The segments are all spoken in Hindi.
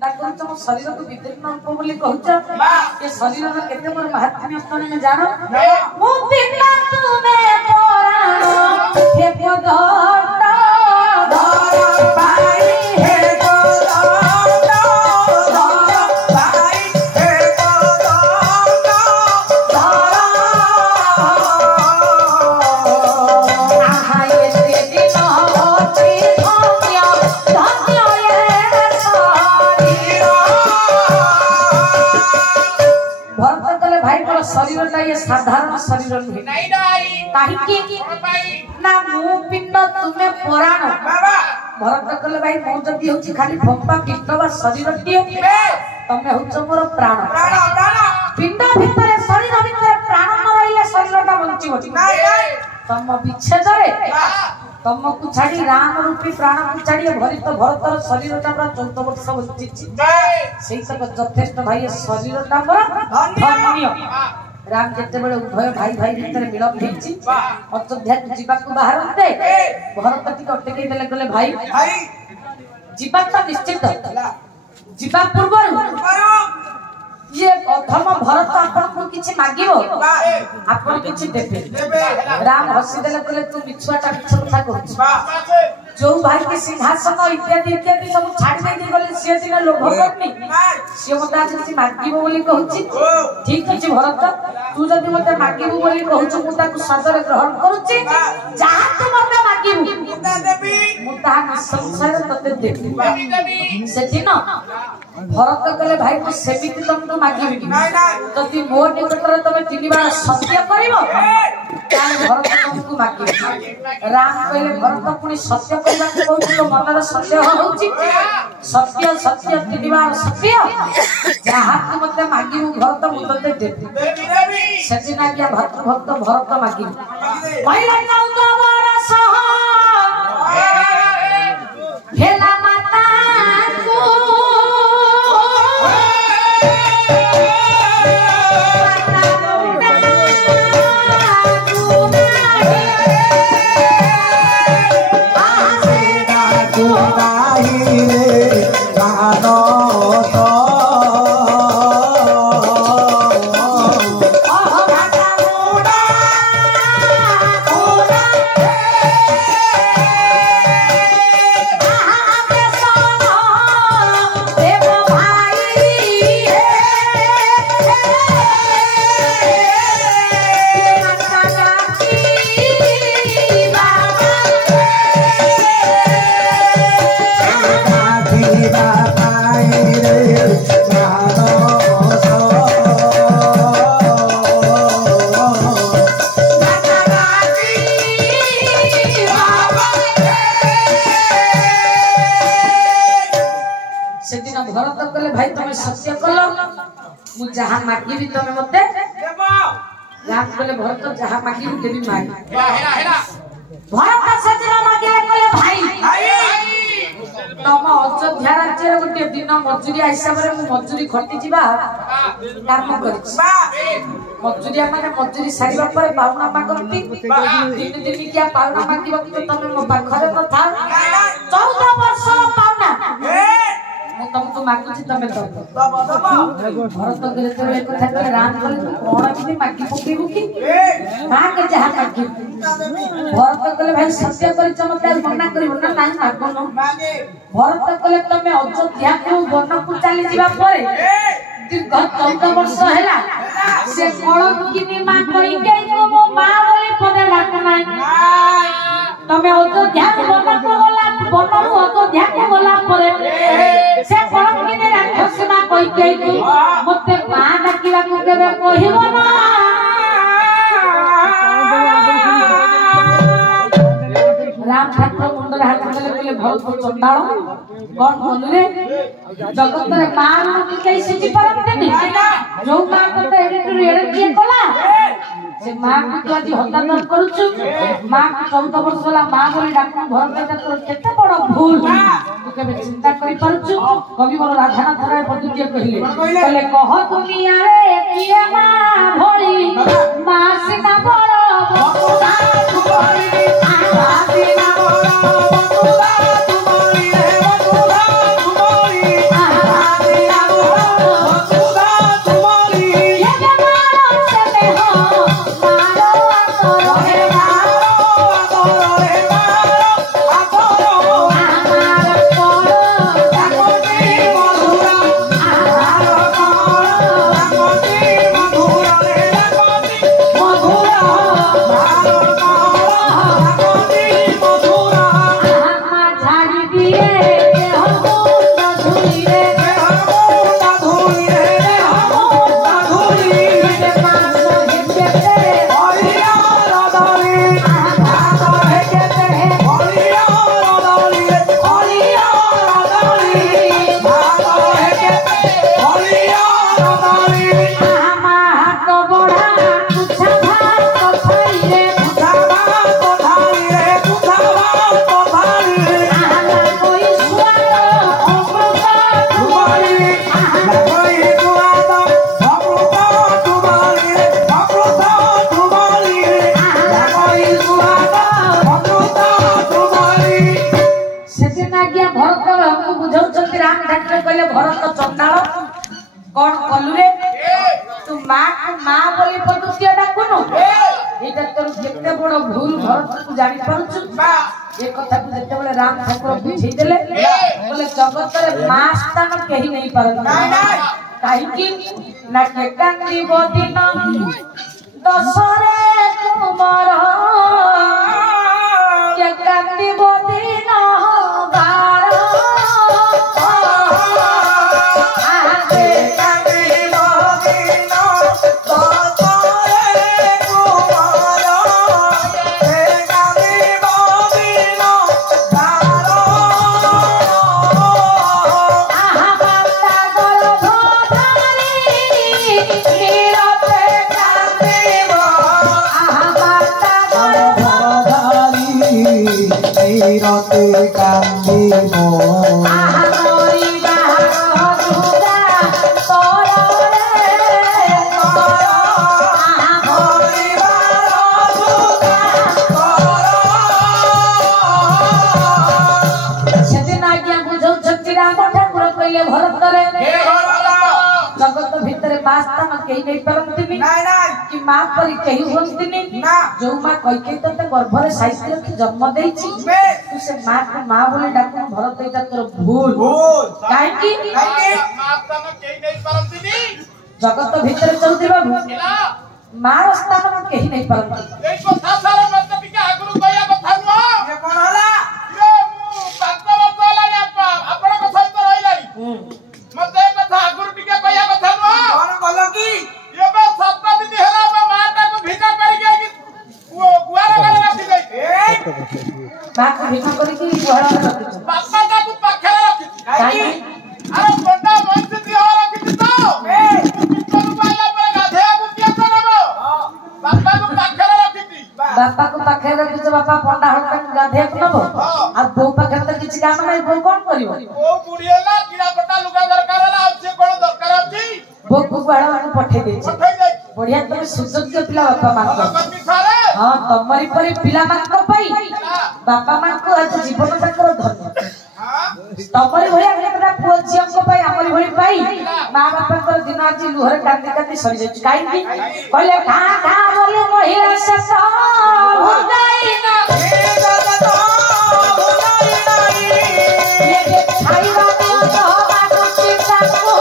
तुम शरीर को विभिन्न रूप बोली कहूछ ये शरीर रो केते मोर महात्म्य तने में जानो मु बिना तुमे पुराण हे पदट धर भाई हे पदट धर भाई हे पदट धर आहा ये दिन होती धन्य धन्य भरत कले भाई को शरीर ये साधारण शरीर नुहे काहे ना मु पिंड तुमे पुराण भरत कले भाई मु जदी होची खाली फंपा पिंड बा शरीर टिए तमे होछ मोर प्राण पिंड भितर शरीर भितर प्राण न रहिले शरीरटा बंचिबो तम विच्छेद रे तमको छाड़ी राम रूपी प्राण को छाड़ी भरित भरतर शरीरटा पूरा 14 वर्ष बंचिछि सेई सब यथेष्ट भाई शरीरटा मोर धन्य राम केते बेले उभय भाई भाई भीतर मिलन हेछि अयोध्या जीवा को बाहर दे भरत टिक अटके देले गले भाई जीवा तो निश्चित जीवा पूर्व ये प्रथम भरत आपन को किछि मागिबो आपन किछि देबे राम हसी देले कहले तू मिछुआटा मिछ कथा कहछ जो भाई के सिंहासन इत्यादि इत्यादि सब छाड़ दे गले से दिन लोभ करनी से मते आज किछि मागिबो बोली कहछि ठीक अछि भरत तू जदी मते मागिबो बोली कहछ मु ताकू सादर ग्रहण करूछि जहा तू मते मागिबो मुता देबी मुता संसार तते देबी से दिन भरत कहले भाई को सेमिति तुमको मागिबी जदी मोर निकटरे तमे तीन बार सत्य करिवो ताले भरत तुमको मागिबी राम कहले भरत पुनी सत्य करबा कहू तो मनर सत्य होउची सत्य सत्य तीन बार सत्य जहा तू मते मागिबो भरत मु तते देबी सेदिना क्या भक्त भरत मागिबी पहिला नौका बड़ा सह हेला माता को जहाँ मागी भी तमे मते राम बोले भरत जहाँ मागी भी देवी मागी भरत सजना मागे कहले भाई तम अयोध्या राज्य रे गोटे दिन मजूरी हिसाब रे मु मजूरी खटी जिबा काम करिछि मजूरिया माने मजूरी सारिबा परे पाउना मागंती दिन दिन क्या पाउना मागिबा कि तमे मो पाखरे न था 14 वर्ष पाउना मु तुमको मागुछि तमे दब भरत करे तो एक कथा करे राम बोले तू कोन भी मागी पकेबु कि माग जहा मागी भरत कहले भाई सत्य करि चमत्कार मना करिवो ना नाही मागनो भरत कहले तमे अयोध्या को वन को चली जीवा परे दीर्घ 14 वर्ष हैला से कोन किनी मा कहि के मो मा बोली पदे डाक नाही तमे अयोध्या को वन को गला बनरु अयोध्या को गला परे से कोन किनी राक्षस मा कहि के मते मा डाकिला को केबे कहिबो ना राम ठाकुर मुंडर हाथ में बोले बहुत चंडाल कौन बोलले जगत रे मां की कैसे जी परमते नहीं जो मां को एडिटर एडिट किए कला से मां को आज हत्या करूछु मां 14 वर्ष होला मां बोली डाकू घर में तो केते बड़ भूल तू केबे चिंता करि परछु कवि मोर राधानाथ राय पदुतिय कहले कह दुनिया रे किए मां भोली मां सिना बड़ भक्ता भोली आवासीना बड़ भक्ता तुम्हारी रे भक्ता तुम्हारी मात्रे कहले भरत चंडाल कौन कलु रे तू माँ को माँ बोली पदुतिया डाकुनु एटा तोर केते बड़ भूल भरत को जानि पारुछु ए कथा को जते बेले राम ठाकुर बुझेई देले बोले जगत रे माँ स्थान केही नहीं परन काहे कि ना के कांदी बदिन दसरे कुमार के कांदी बदिन बारो जगत भितर पास्ता न केही नहीं परंतिनी कि मां परी केही होंतिनी जो मां कइके तते गर्भ रे साइज रखी जन्म देछि तू से मां को मां बोले डाकू भरत एटा तोर भूल काहे कि पास्ता न केही नहीं परंतिनी जगत भितर चलती बाबू मां स्थान न केही नहीं परंती ए कथा सारा मत टिका आगु कया कथा न ये कोन हला ये मु पास्ता वाला रे आपण को सहित रहिलानी मते कथा आगु टिका कया कथा न कोन बोल की ये बा 7 दिन हेला बा माता को भिका करी के वो गुआरा वाला रखी गई मां को भिका करी के गुआरा रखी बापा का को पाखरे रखी काई अरे बंडा मंच दिया रखी तो बापा को पाखे रखी बापा पंडा हटा गाधे नबो आ बो पाखे त किछि काम नै बो कोन करिवो ओ बुढिएला कीड़ा पट्टा लुगा दरकार होला आ से कोन दरकार अछि बो गुआड़ा को पठे दे बढ़िया तुम सुसज्ज पिला बापा मान हां तमरी परी पिला मान को पई बापा मान को आज जीवन तकर धन्य तमरी भया एकटा पुओ जियम को पई हमरी भली पाई मां बापा को दिन आज लुहर कांदी कांदी सरी जाय काई की कहले खा खा बोले महिला से भुलाई ना हे जगत भुलाई नाही ये जे खाइबा दियो तो बाबू चिंता को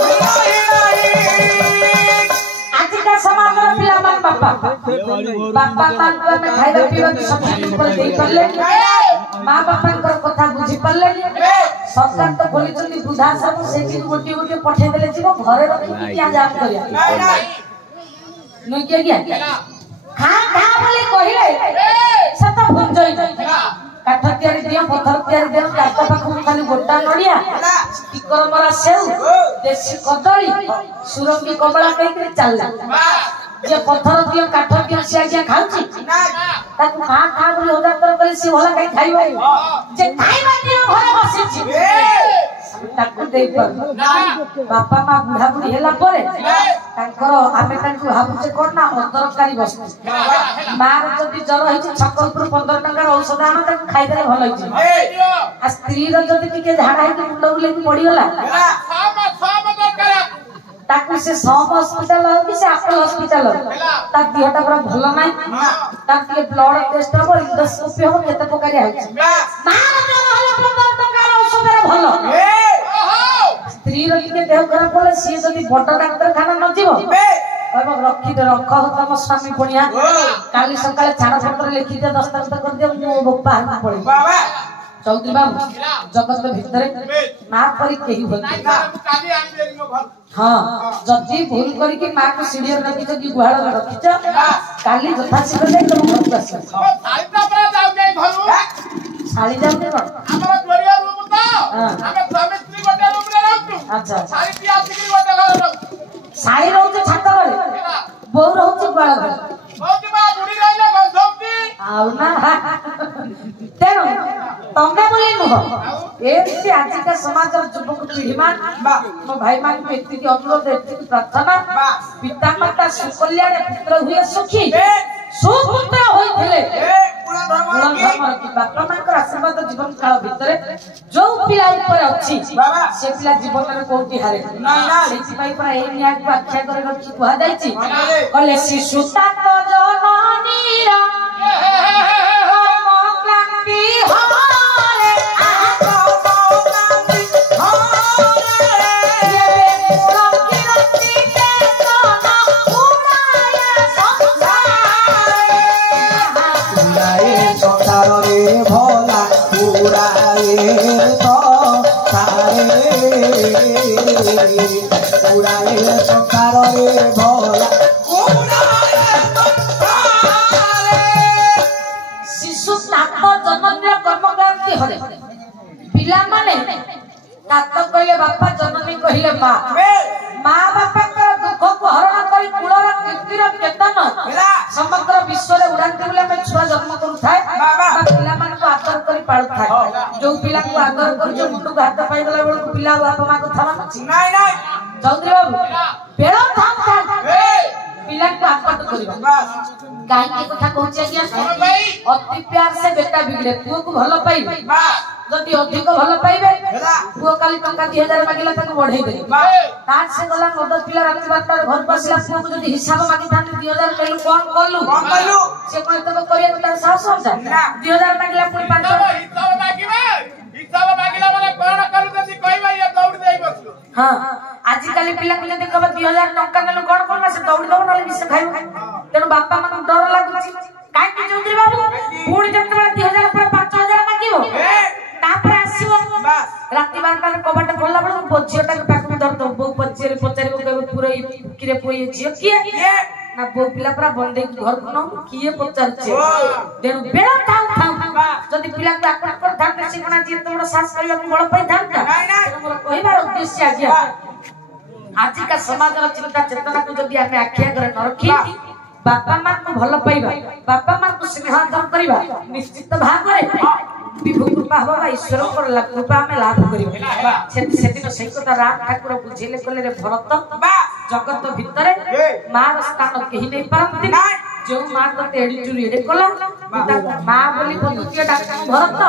भुलाई नाही आज का समाज रे पिला मान बापा मान को में खाइबा पीबा सब ऊपर देई परले मां बापा को कथा बुझी परले सरकार तो बोली चली बुधा सब से चीज गोटी गोटी पठे देले जीव घरे रखी क्या जाप करिया नहीं किया खा खा बोले कहिले सत भुंजई काठ तयारी दियो पत्थर तयारी दियो काठ पाखु खाली गोटा नडिया टिकर मरा सेउ देसी कदली सुरंगी कमला कहि चलला जे पत्थर दियो काठ दियो से आज्ञा खाउची ताकू खा खा बोले होदा तर करे से होला कहि खाइबो जे खाइबा दियो घरे बसिची ताकू देई पर बापा मां बुढ़ा बुढ़ी हेला परे तांकर आमे तांकू हाबुचे कोन ना अंतरकारी वस्तु मां जदी जर होइची छक ऊपर 15 टका औषध आना ताकू खाइ देले भल होइची आ स्त्री र जदी टिके झाडा हेती मुंड बुले की पड़ी होला सब दरकार ताकू से सब हॉस्पिटल हो कि से आपल हॉस्पिटल हो ता दिहटा पूरा भल नाही ता के ब्लड टेस्ट हो इंडोस्कोपी हो केते प्रकार होइची मां जर हले 15 टका औषध रे भल स्त्री रो के देह खराब होले सी जदी बड़ डाक्टर खाना न जीवो कहबो रखी दे रख हो तम स्वामी पुनिया काली सकाळे छाड़ पत्र लिखि दे दस्तखत कर दे मो बापा हाथ पड़ी बाबा चौधरी बाबू जगत भितर मां परी केही होती काली आन देली मो घर हां जदी भूल करी कि मां को सीढ़ी रखि छ कि गुहाळ रखि छ काली जथा सी ले तुम घर को आस साली पर जाऊ जाई घरु साली जाऊ ने हमर जोरिया रूम त हमें स्वामी स्त्री गोटे रूम रे रहू अच्छा साली पिया सिकरी गोटे घर रहू साली रहू छात रे बौ रहू गुहाळ घर ओके बा बुढ़ी रहिला गंधौती आउ ना तेरो तमे बोली नुह एति आज का समाज युवक पीढ़ी मान मो भाई मान को एति की अनुरोध एति की प्रार्थना पिता माता सुकल्या रे पुत्र हुए सुखी सुपुत्र होइथिले बापा मां आशीर्वाद जीवन काल भितर जो पिला ऊपर अच्छी से पिला जीवन में कोठी हारे आख्या कर कह जाए शिशु शिशु जननी कर्मक्रांति हले पिला माने कहले बापा जननी कहले माँ माँ बापा दुख को हरण कर कूलर कीर्तिर केतन समग्र विश्व में उड़ाती बोले मैं छुआ जन्म करूए पिला मान को आदर कर पालू थाए जो पिला को आदर कर जो मुंड को हाथ पाई गला बेल पिला बापा माँ को थाना चौधरी बाबू बेल थाम पिला को आदर करबा गाय के कथा कहछि आज्ञा अति प्यार से बेटा बिगड़े पुओ को भलो पाइबे जदि अधिक भलो पाइबे पुओ काली टंका 2000 मागिला ताको बढ़ाई दे तार से गला मद पिला राति बात घर बसला पुओ को जदि हिसाब मागी थाने 2000 केलु कोन करलु से कोन तब करिया तार साहस होता 2000 मागिला पुनी 500 हिसाब मागिला माने कोन करू जदि कहबा ये दौड़ देई बसलु हां आजि काली पिला को जदि कहबा 2000 टंका नेलु कोन करना से दौड़ दब नले विष खाइबो तेनु बापा मन डर लागुची काई कि चौधरी बाबू पुणी जब 2000 पर 5000 मागिबो तापर आसीबो राति 12 रे कबाट खोलला बळ बोझियोटा के पाक में धर दो बो पचेरे पचारे को कहबो पूरा किरे पोई जियो किए ना बो पिला पूरा बंदे घर को न किए पचार छे तेनु बेला थाउ थाउ जदि पिला को आकर कर थाते से कोना जे तोड़ सास करिया को बळ पई थाता मोर कहबार उद्देश्य आज्ञा आज का समाज रो चिंता चेतना को जदि आमे आख्या करे न रखी बापा मां को भलो पाइबा बापा मां को स्नेह आदर करिबा निश्चित भाव रे विभु कृपा होबा ईश्वर पर कृपा में लाभ करिबा सेदिन सही कथा राम ठाकुर बुझेले कले रे भरत जगत भितरे मां रो स्थान केहि नै परंती जो मां तो एडी चुरी एडे कला मां बोली बंधुतिया डाक्टर भरत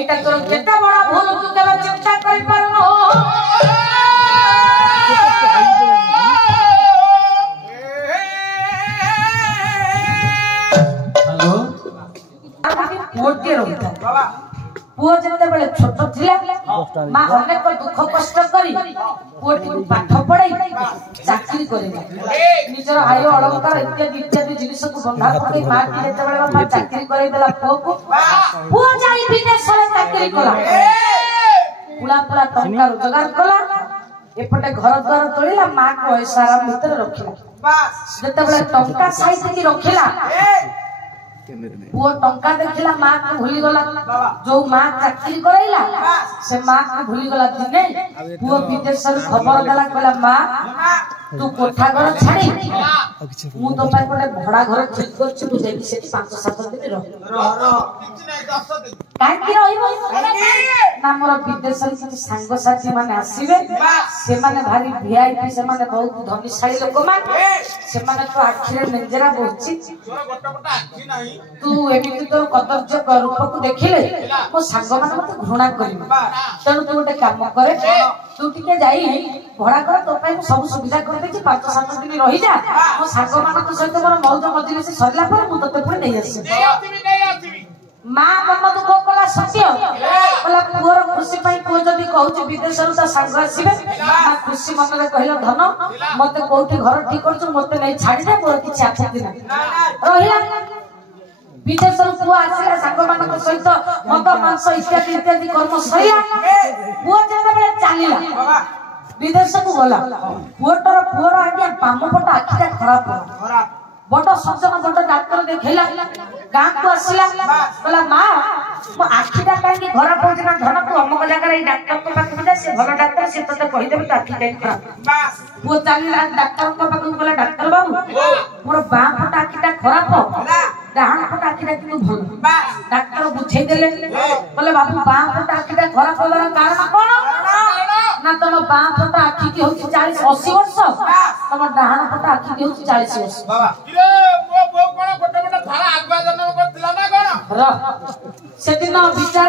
एटा तोर केटा बड़ा भूल तू केबे चिंता करि परनो पुओ जते बेले छोट थिला मां अनेक दुख कष्ट करी पुओटी पाठ पढाई चाकरी करेला निजर आय अलंकार इत्यादि इत्यादि जिनिस को बंधा पड़े मां की जते बेले बापा चाकरी करे देला पुओ को पुओ जाई विदेश रे चाकरी कला पुला पुला टंका रोजगार कला एपटे घर द्वार तोड़िला मां को ऐसारा भीतर रखिला बस जते बेले टंका साइज की रखिला वो टंका देखिला मां को भूली गला जो मां चाकरी करैला से मां को भूली गला दिने वो विदेश रे खबर गला कहला मां तू कोठा घर छाड़ी मु तो पाई कोटे भड़ा घर ठीक करछ तू जाई से 5-7 दिन रह काहे कि रहिबो ना मोर विदेश रे किछ संग साथी माने आसीबे से माने भारी वीआईपी से माने बहुत धनीशाली लोक माने से माने तो आखिरे नेंजरा बोछि तोर गोटपटा आखि नाही तू एमिति तो कदर्य रूप को देखिले मो संग माने मते घृणा करिबे तनु तू गोटे काम करे तू टिके जाई भड़ा कर तो पाई सब सुविधा कर देछि 5-7 दिन रही जा मो संग मानक सहित मोर मौज मजलिस सरला पर मु तते पुणी नहीं आसी मां मन दुख कला सत्य बोला पुअर खुशी पाई को जदी कहउछि विदेश रो त संग आसीबे मां खुशी मन रे कहला धन मते कोठी घर ठीक करछु मते नहीं छाडी दे मोर किछ आपत्ति नहीं रहिला विदेश रो पुआ आसीला संग मानक सहित मद मांस इत्यादि इत्यादि कर्म सरिया पुआ जते बेले चालीला विदेश को गला पुअर आज्ञा पाम पट आखिटा खराब बड़ सज्जन बड़ डाक्टर देखैला गां को आसीला बोला मां मो आखिटा काई घर पहुंच ना धन तू अमक जगह रे डाक्टर को पाक जा से भलो डाक्टर से तते कहि देबे तो आखि काई खराब बस वो चालीला डाक्टर को पाक बोला डाक्टर बाबू मोर बां पट आखिटा खराब डाहाण पट आखिटा किनु भलो डाक्टर बुझे देले बोले बाबू बां पट आखिटा खराब होबार कारण कोन ना तुम बां पट आखि की होछि 40-80 वर्ष तुम डाहाण पट आखि की होछि 40 वर्ष बाबा रे मो बो कोन गोटे गोटे धारा आगवा जन्म करथिला ना कोन से दिन विचार